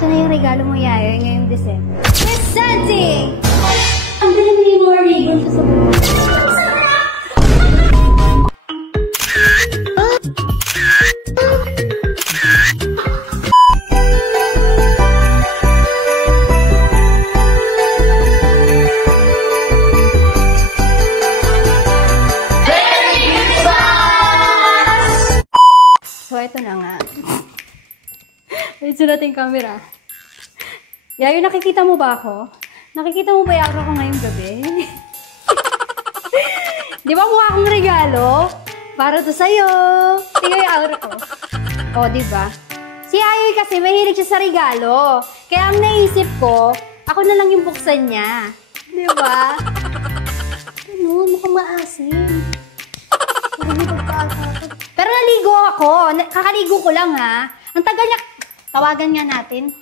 Ito na yung regalo mo, Yayoy, ngayong December. Presenting! Ang galing na yung mga ribbon ko sa buhay. So, ito na nga. Ito natin camera. Yayo, nakikita mo ba ako? Nakikita mo ba yung araw ko ngayong gabi? Di ba mukha akong regalo? Para to sa'yo. Tingnan yung araw ko. O, di ba? Si Yayoy kasi mahilig siya sa regalo. Kaya ang naisip ko, ako na lang yung buksan niya. Di ba? Ano? Mukhang maasim. Pero naligo ako. Kakaligo ko lang, ha. Ang tagal niya. Tawagan nga natin.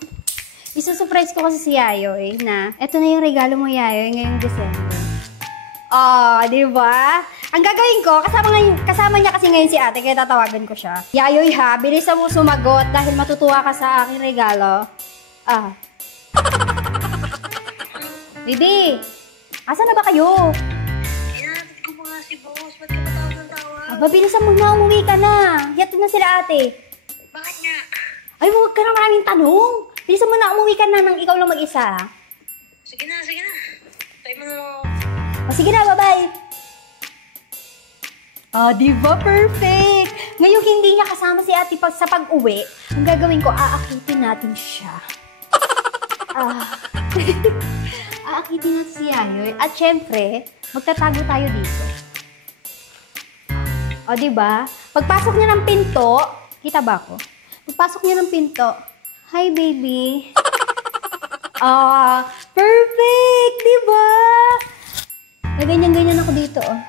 Isusurprise ko kasi si Yayoy na eto na yung regalo mo, Yayoy, ngayong December. Oh, di ba? Ang gagawin ko, kasama niya kasi ngayon si ate, kaya tatawagan ko siya. Yayoy ha, bilisan mo sumagot dahil matutuwa ka sa aking regalo. Ah. Bibi, asan na ba kayo? Hinatid ko pa nga si boss. Ba't ka matawag ng tawag? Aba, bilisan mo na, umuwi ka na. Yatid na sila ate. Bakit nga? Ay, huwag ka na maraming tanong. Bilisan mo na, umuwi ka na nang ikaw lang mag-isa. Sige na, sige na. Tayo mo na lang ako. O, sige na, bye-bye. Ah, di ba? Perfect! Ngayong hindi niya kasama si ate sa pag-uwi, ang gagawin ko, aakitin natin siya. Aakitin natin si Yayoy. At syempre, magtatago tayo dito. O, di ba? Pagpasok niya ng pinto, kita ba ako? Pagpasok niya ng pinto, hi, baby. Perfect! Di ba? Ganyan-ganyan ako dito, oh.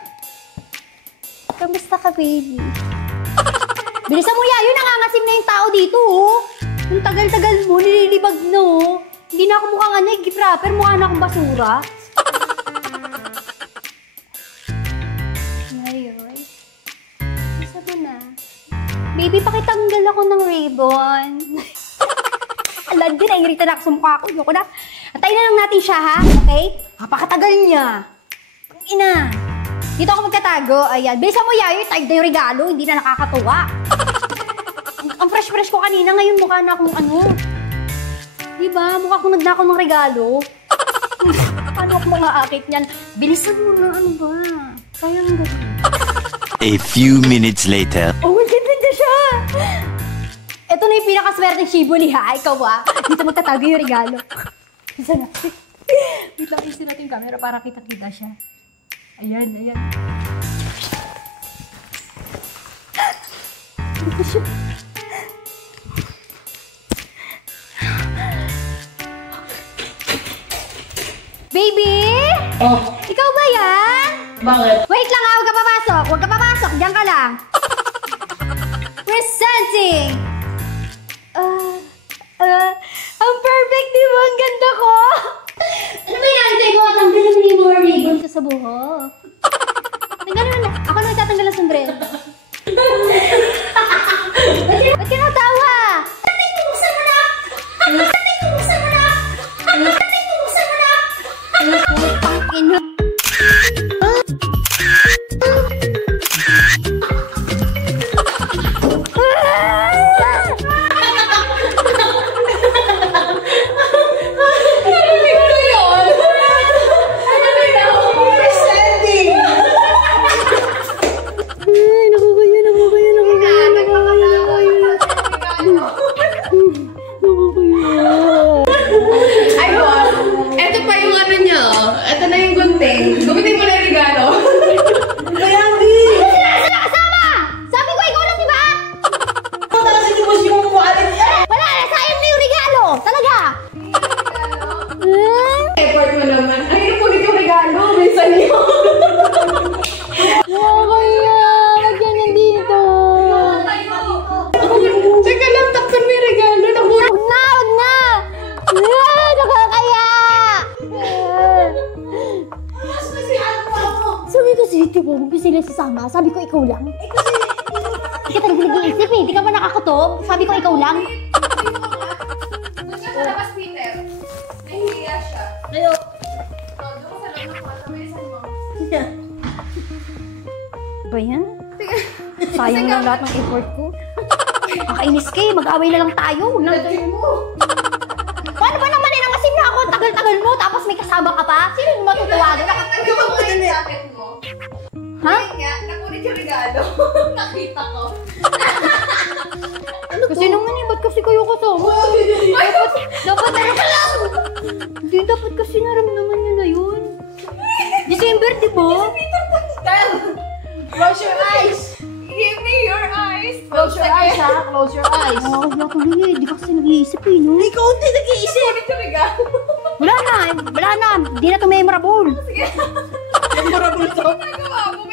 Kamusta ka, baby? Bilisan mo, Yayoy, nangangasim na yung tao dito, oh. Ang tagal-tagal mo, nililibag na, oh. Hindi na ako mukhang gift wrapper, mukha na akong basura. Yayoy, bilisan mo na. Baby, pakitanggal ako ng ribbon. Alam din, nairita na ako sa mukha ko. Yoko na. Antayin na lang natin siya, ha? Okay? Pakatagal niya. Ina. Dito ako magtatago. Ayan. Bilisan mo, Yayoy. Tag na yung regalo. Hindi na nakakatuwa. Ang fresh-fresh ko kanina. Ngayon mukha na akong ano. Diba? Mukha akong nagnakaw ng regalo. Paano ako mga akit niyan? Bilisan mo na. Ano ba? Sayang gabi. A few minutes later. Oh, ganda siya! Ito na yung pinakaswerteng shibuli, ha? Ikaw ba? Dito magtatago yung regalo. Isa natin. Dito lang isin natin yung camera para kita-kita siya. Ayan, ayan. Dito siya. Baby? Oh. Ikaw ba yan? Bakit? Wait lang, ha? Huwag ka papasok. Huwag ka papasok. Diyan ka lang. Presenting! Ang perfect, di ba? Ang ganda ko! Ano ba yan? Tego, tanggalin mo yung mga ribbon ko sa buhok. Tanggalin mo na. Ako na nagtatanggal ng sombrero. Ba't ka natawa? Tatay mo, buksan mo na! Tatay mo, buksan mo na! Tatay mo, buksan mo na! Putang ina. Sabi ko ikaw lang. Hindi ka talaga nag-iisip eh. Hindi ka ba nakakutob? Sabi ko ikaw lang. ba yan? Sayang lang lahat ng effort ko. Makainis kayo, mag-away na lang tayo. Paano ba naman eh, nangasim na ako, tagal-tagal mo, tapos may kasama ka pa? Sino yung matutuwagan? Ha? Nakulit yung regalo. Nakita ko. Kasi naman eh, ba't kasi kayo kasama? Dapat Hindi, dapat kasi naramdaman nyo na yun. December, di ba? Close your eyes. Give me your eyes. Close your eyes, ha? Close your eyes. Oo, wala ko rin eh. Di ka kasi nag-iisip eh, no? Ikaw hindi nag-iisip. Nakulit yung regalo. Wala na. Hindi na to memorable. Memorable to. Nagawa mo